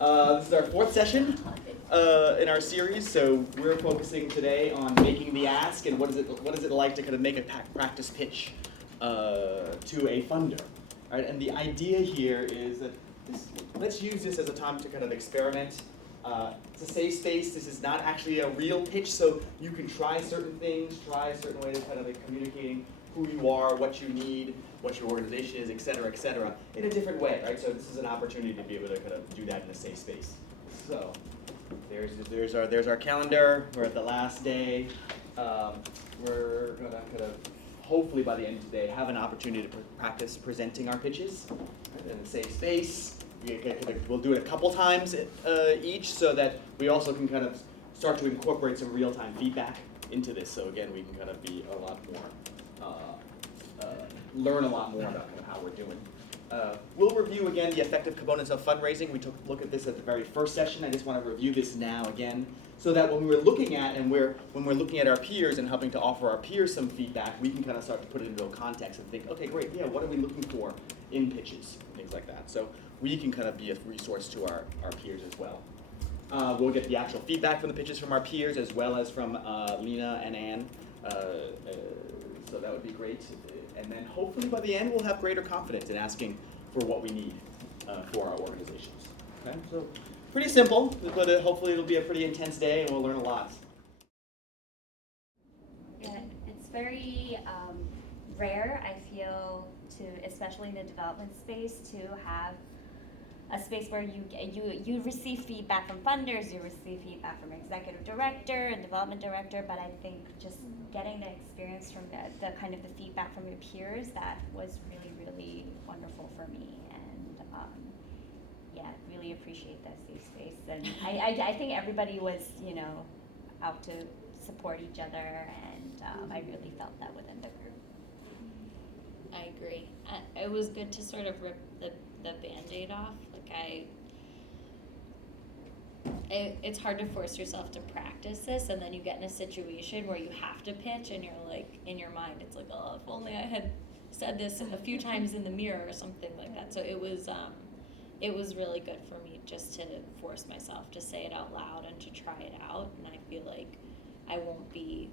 This is our fourth session in our series, so we're focusing today on making the ask and what is it like to kind of make a practice pitch to a funder, right? And the idea here is that let's use this as a time to kind of experiment. It's a safe space. This is not actually a real pitch, so you can try certain things, try a certain way of kind of like communicating who you are, what you need, what your organization is, et cetera, in a different way, right? So this is an opportunity to be able to kind of do that in a safe space. So there's our calendar. We're at the last day. We're gonna kind of hopefully by the end of today have an opportunity to practice presenting our pitches in a safe space. We'll do it a couple times each so that we also can kind of start to incorporate some real-time feedback into this. So again, we can kind of be a lot more, learn a lot more about kind of how we're doing. We'll review again the effective components of fundraising. We took a look at this at the very first session. I just want to review this now again so that when we're looking at when we're looking at our peers and helping to offer our peers some feedback, we can kind of start to put it into a context and think, okay, great, yeah, what are we looking for in pitches, things like that. So we can kind of be a resource to our peers as well. We'll get the actual feedback from the pitches from our peers as well as from Lena and Ann. So that would be great. And then hopefully by the end we'll have greater confidence in asking for what we need for our organizations. Okay, so pretty simple, but hopefully it'll be a pretty intense day and we'll learn a lot. Yeah, it's very rare, I feel, especially in the development space, to have a space where you receive feedback from funders, you receive feedback from executive director and development director, but I think just getting the experience from the kind of the feedback from your peers, that was really, really wonderful for me, and yeah, really appreciate that safe space. And I think everybody was, out to support each other, and I really felt that within the group. I agree. It was good to sort of rip the Band-Aid off. It's hard to force yourself to practice this, and then you get in a situation where you have to pitch, and you're like, in your mind, it's like, oh, if only I had said this a few times in the mirror or something like that. So it was really good for me just to force myself to say it out loud and to try it out, and I feel like I won't be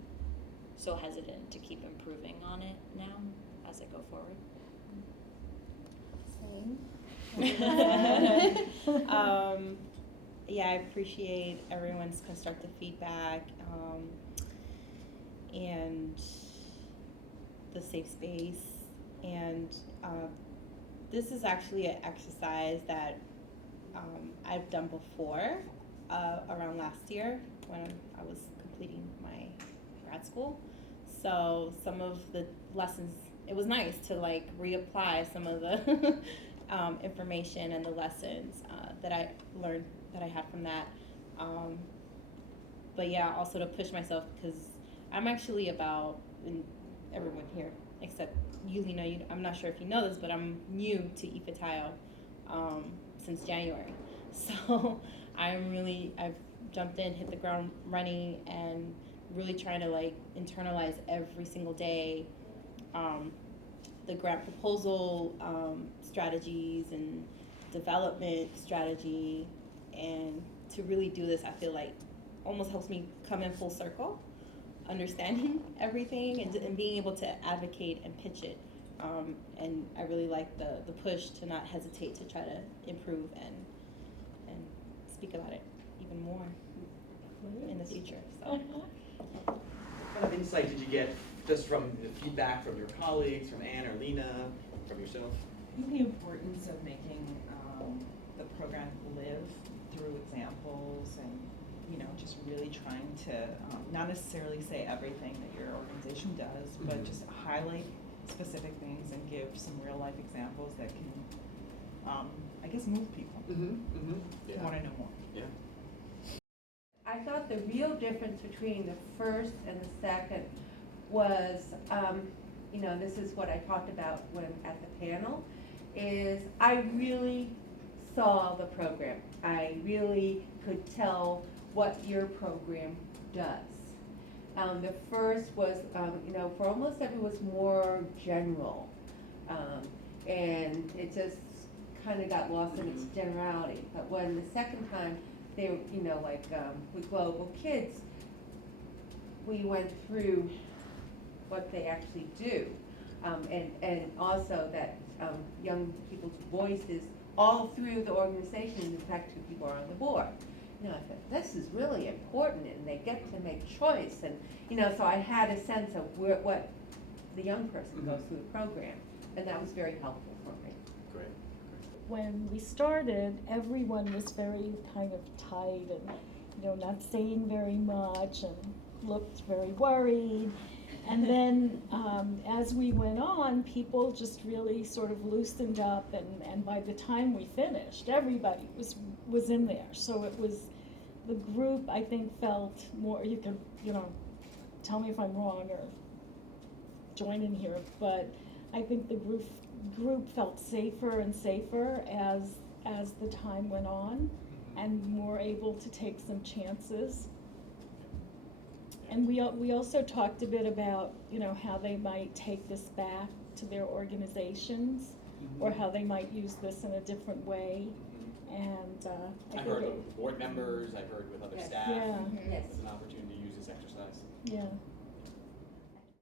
so hesitant to keep improving on it now as I go forward. Same. Yeah, I appreciate everyone's constructive feedback and the safe space. And this is actually an exercise that I've done before around last year when I was completing my grad school. So some of the lessons, it was nice to reapply some of the information and the lessons that I learned that I had from that. But yeah, also to push myself, because I'm actually and everyone here except you, Lena, I'm not sure if you know this, but I'm new to eFatayo since January. So I've jumped in, hit the ground running, and really trying to internalize every single day the grant proposal strategies and development strategy, and to really do this, I feel like almost helps me come in full circle, understanding everything and being able to advocate and pitch it. And I really like the push to not hesitate to try to improve and speak about it even more in the future. So. What kind of insight did you get just from the feedback from your colleagues, from Anne or Lena, from yourself? I think the importance of making the program live through examples, and just really trying to not necessarily say everything that your organization does, but just highlight specific things and give some real life examples that can, I guess, move people Yeah. to want to know more. Yeah. I thought the real difference between the first and the second was, this is what I talked about when at the panel, is I really saw the program. I really could tell what your program does. The first was, for almost everyone was more general, and it just kind of got lost in its generality. But when the second time, they were, you know, like with Global Kids, we went through what they actually do. And also that young people's voices all through the organization, in fact, 2 people are on the board. You know, I thought, this is really important, and they get to make choice, and, you know, so I had a sense of what the young person goes through the program, and that was very helpful for me. Great. When we started, everyone was very kind of tight and, you know, not saying very much and looked very worried. And then as we went on, people just really sort of loosened up, and by the time we finished, everybody was in there. So it was, the group, I think, felt more, you can, you know, tell me if I'm wrong or join in here, but I think the group felt safer and safer as the time went on, and more able to take some chances. And we also talked a bit about, you know, how they might take this back to their organizations, or how they might use this in a different way. And I've heard with board members, I've heard with other Yes. staff. Yeah. Yes. It's an opportunity to use this exercise. Yeah.